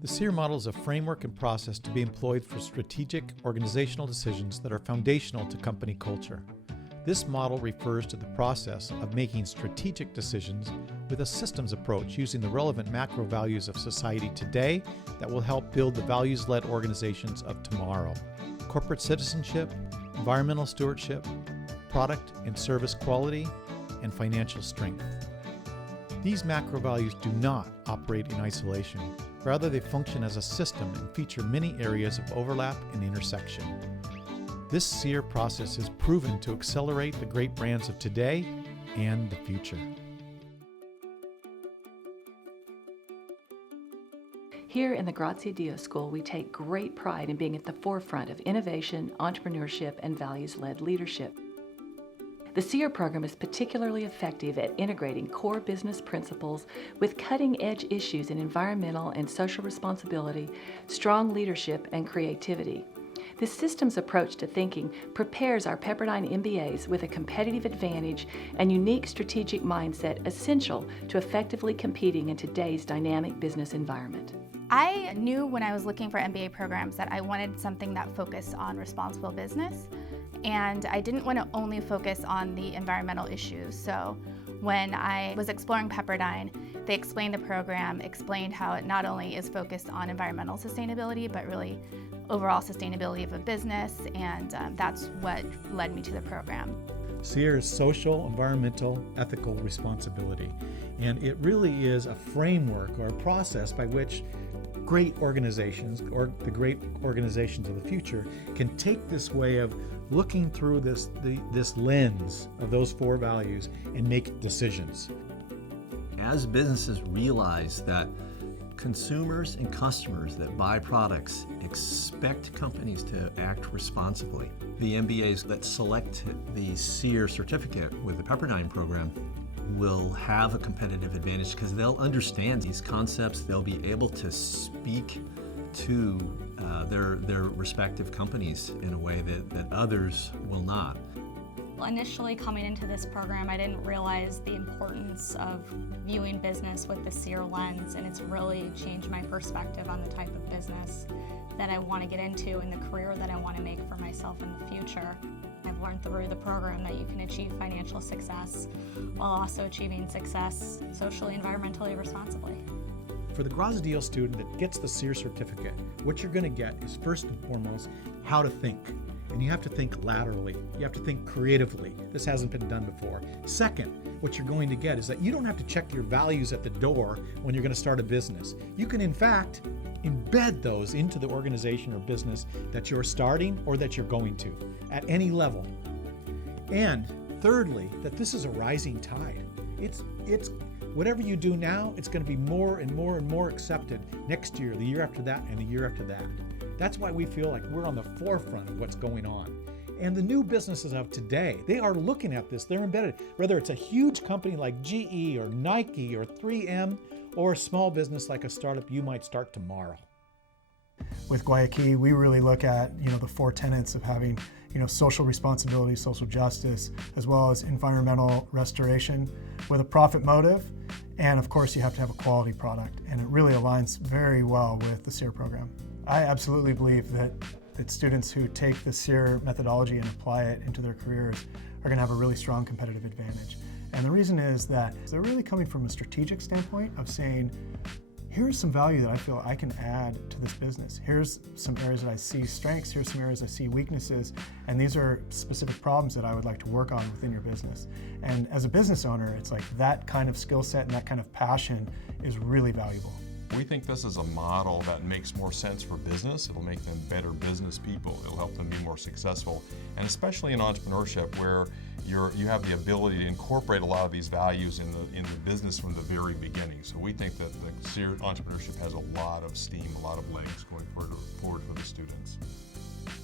The Seer Model is a framework and process to be employed for strategic organizational decisions that are foundational to company culture. This model refers to the process of making strategic decisions with a systems approach using the relevant macro values of society today that will help build the values-led organizations of tomorrow. Corporate citizenship, environmental stewardship, product and service quality, and financial strength. These macro values do not operate in isolation. Rather, they function as a system and feature many areas of overlap and intersection. This Seer process is proven to accelerate the great brands of today and the future. Here in the Grazie a Dio School, we take great pride in being at the forefront of innovation, entrepreneurship, and values-led leadership. The Seer program is particularly effective at integrating core business principles with cutting-edge issues in environmental and social responsibility, strong leadership, and creativity. This systems approach to thinking prepares our Pepperdine MBAs with a competitive advantage and unique strategic mindset essential to effectively competing in today's dynamic business environment. I knew when I was looking for MBA programs that I wanted something that focused on responsible business, and I didn't want to only focus on the environmental issues. So when I was exploring Pepperdine, they explained the program, explained how it not only is focused on environmental sustainability, but really overall sustainability of a business, and that's what led me to the program. Seer is social, environmental, ethical responsibility, and it really is a framework or a process by which great organizations, or the great organizations of the future, can take this way of looking through this lens of those four values and make decisions. As businesses realize that consumers and customers that buy products expect companies to act responsibly, the MBAs that select the Seer certificate with the Pepperdine program will have a competitive advantage because they'll understand these concepts. They'll be able to speak to their respective companies in a way that others will not. Initially coming into this program, I didn't realize the importance of viewing business with the Seer lens, and it's really changed my perspective on the type of business that I want to get into and the career that I want to make for myself in the future. I've learned through the program that you can achieve financial success while also achieving success socially and environmentally responsibly. For the Grazie a Dio student that gets the Seer certificate, what you're going to get is first and foremost how to think. And you have to think laterally. You have to think creatively. This hasn't been done before. Second, what you're going to get is that you don't have to check your values at the door when you're going to start a business. You can, in fact, embed those into the organization or business that you're starting or that you're going to at any level. And thirdly, that this is a rising tide. It's whatever you do now, it's going to be more and more and more accepted next year, the year after that, and the year after that. That's why we feel like we're on the forefront of what's going on. And the new businesses of today, they are looking at this, they're embedded. Whether it's a huge company like GE or Nike or 3M, or a small business like a startup you might start tomorrow. With Guayaquil, we really look at the four tenets of having social responsibility, social justice, as well as environmental restoration with a profit motive. And of course, you have to have a quality product. And it really aligns very well with the Seer program. I absolutely believe that students who take the Seer methodology and apply it into their careers are going to have a really strong competitive advantage. And the reason is that they're really coming from a strategic standpoint of saying, here's some value that I feel I can add to this business. Here's some areas that I see strengths, here's some areas I see weaknesses, and these are specific problems that I would like to work on within your business. And as a business owner, it's like that kind of skill set and that kind of passion is really valuable. We think this is a model that makes more sense for business. It'll make them better business people. It'll help them be more successful. And especially in entrepreneurship, where you have the ability to incorporate a lot of these values in the business from the very beginning. So we think that the Seer entrepreneurship has a lot of steam, a lot of legs going forward for the students.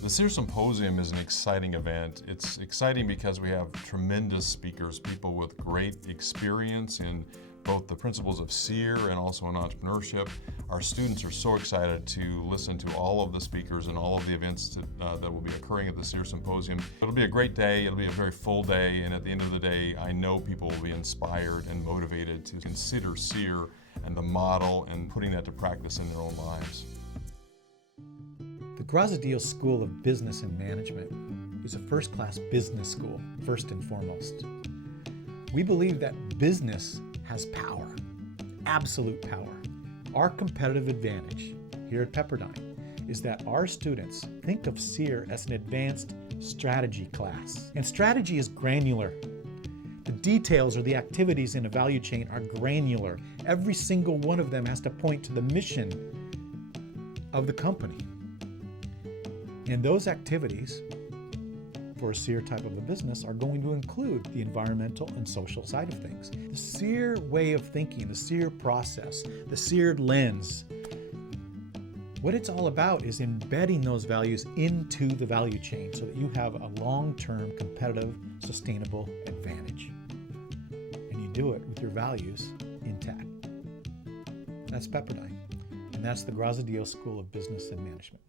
The Seer Symposium is an exciting event. It's exciting because we have tremendous speakers, people with great experience in both the principles of Seer and also in entrepreneurship. Our students are so excited to listen to all of the speakers and all of the events that will be occurring at the Seer Symposium. It'll be a great day, it'll be a very full day, and at the end of the day, I know people will be inspired and motivated to consider Seer and the model and putting that to practice in their own lives. The Grazadil School of Business and Management is a first-class business school, first and foremost. We believe that business has power, absolute power. Our competitive advantage here at Pepperdine is that our students think of Seer as an advanced strategy class. And strategy is granular. The details or the activities in a value chain are granular. Every single one of them has to point to the mission of the company. And those activities for a Seer type of a business are going to include the environmental and social side of things. The Seer way of thinking, the Seer process, the Seer lens, what it's all about is embedding those values into the value chain so that you have a long-term, competitive, sustainable advantage. And you do it with your values intact. That's Pepperdine, and that's the Grazadil School of Business and Management.